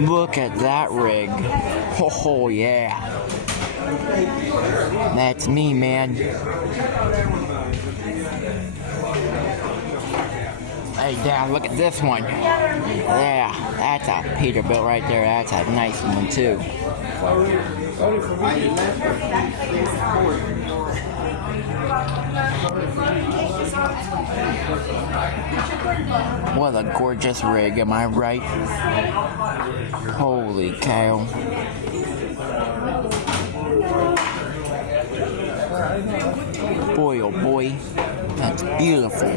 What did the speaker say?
Look at that rig. Oh yeah. That's me, man. Hey, Dad, look at this one. Yeah, that's a Peterbilt right there. That's a nice one, too. What a gorgeous rig, am I right? Holy cow. Boy, oh boy, that's beautiful.